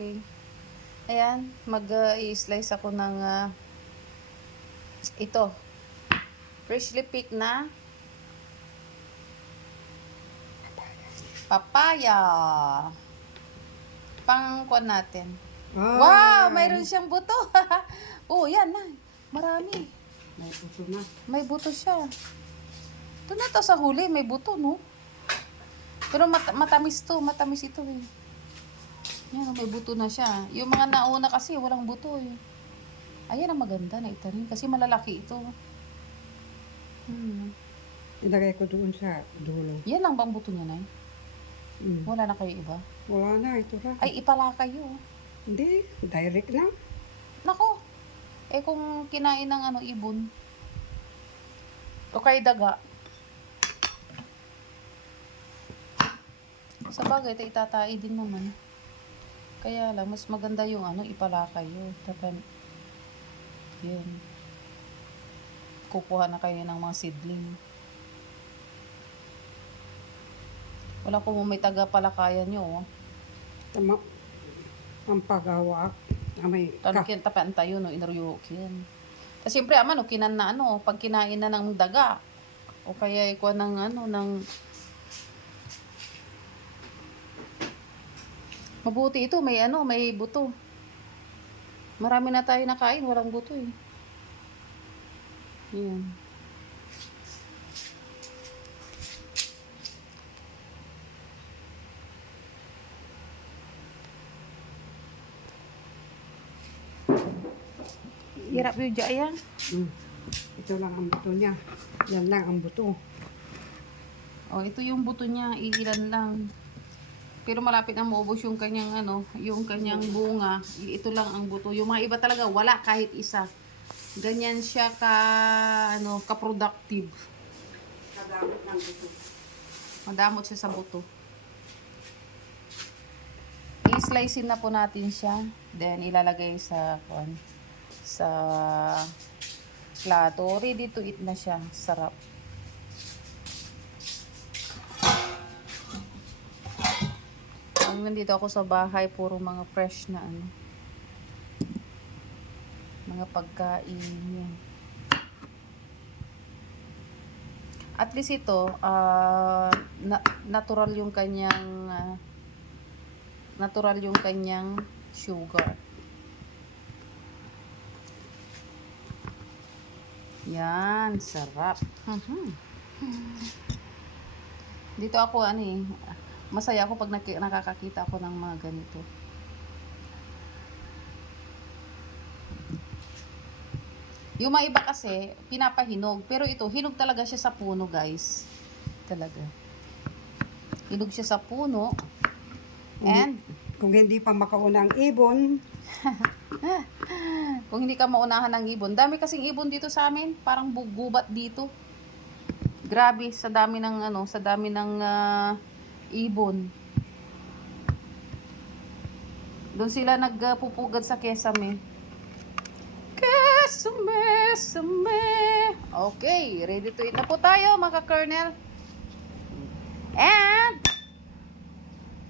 Okay. Ayan, mag-i-slice ako ng ito. Freshly picked na papaya. Pangkuan natin. Wow, mayroon siyang buto. Oh, yan na. Marami. May puso na. May buto siya. Ito na to sa huli, may buto, no? Pero matamis to, matamis ito eh. Yan, may buto na siya. Yung mga nauna kasi, walang buto eh. Ayan ang maganda na itanim kasi malalaki ito. Ilagay ko doon sa dulo. Yan lang bang buto niya, Nay? Wala na kayo iba? Wala na, ito lang. Ay, ipala kayo. Hindi, direct lang. Nako. Eh kung kinain ng ibon. O kay daga. Sa bagay, itatai din naman. Kaya lang, mas maganda yung ipala kayo. Tapos, yun. Kukuha na kayo ng mga seedling. Wala kung may taga-palakayan nyo. Tama. Ang paggawa. May Tanong kiyan tapan tayo, inaruyok yan. Tapos siyempre, kinan na pag kinain na ng daga. O kaya ikuha ng mabuti ito, may buto. Marami na tayo nakain, walang buto eh. Yan. Hirap yung dyan. Ito lang ang buto niya. Yan lang ang buto. Oh, ito yung buto niya, iilan lang. Pero malapit na maubos yung kanyang yung kanyang bunga. Ito lang ang buto. Yung mga iba talaga wala kahit isa. Ganyan siya ka-productive. Kadamot ng buto. Madamot siya sa buto. I-slice na po natin siya. Then ilalagay sa plato. Ready to eat na siya. Sarap. Ang nandito ako sa bahay, puro mga fresh na mga pagkain. Yan. At least ito, natural yung kanyang sugar. Yan, sarap. Dito ako masaya ako pag nakakakita ako ng mga ganito. Yung mga iba kasi, pinapahinog. Pero ito, hinog talaga siya sa puno, guys. Talaga. Hinog siya sa puno. And, kung hindi pa makauna ang ibon, kung hindi ka maunahan ng ibon. Dami kasing ibon dito sa amin. Parang gubat dito. Grabe, sa dami ng ibon. Doon sila nagpupugad sa kesame. Kesame. Okay, ready to eat na po tayo mga Colonel. And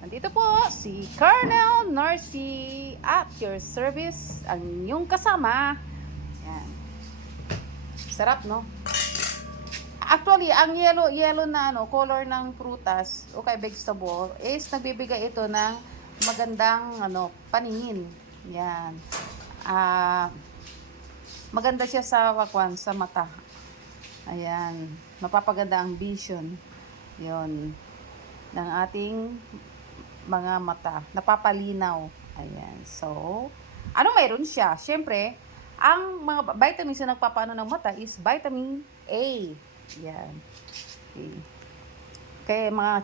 nandito po si Colonel Narcy at your service, ang inyong kasama. Yan. Sarap, no? Actually, ang yellow na color ng prutas o kay vegetable is nagbibigay ito ng magandang paningin. Yan. Maganda siya sa mata. Ayan. Mapapaganda ang vision. 'Yon ng ating mga mata. Napapalinaw. Ayan. So, mayroon siya? Siyempre, ang mga vitamins na nagpapaano ng mata is vitamin A. Yan. Okay. Kaya mga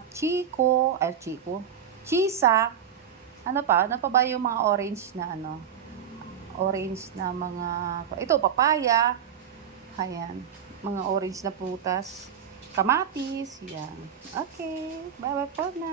chisa, ano pa ba yung mga orange na mga, ito, papaya, ayan, mga orange na prutas, kamatis, yan. Okay, bye-bye po na.